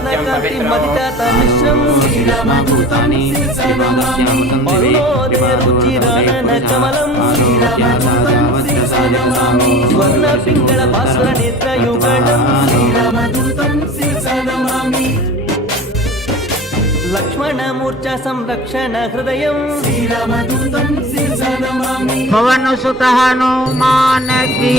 రత్నకాంతి మదితాత మిశ్రం రుచిరానన కమలం స్వర్ణ పింగళ భాస్వర నేత్రయుగళం లక్ష్మణమూర్ఛ సంరక్షణ హృదయం పవన సుత హనుమాన్ కీ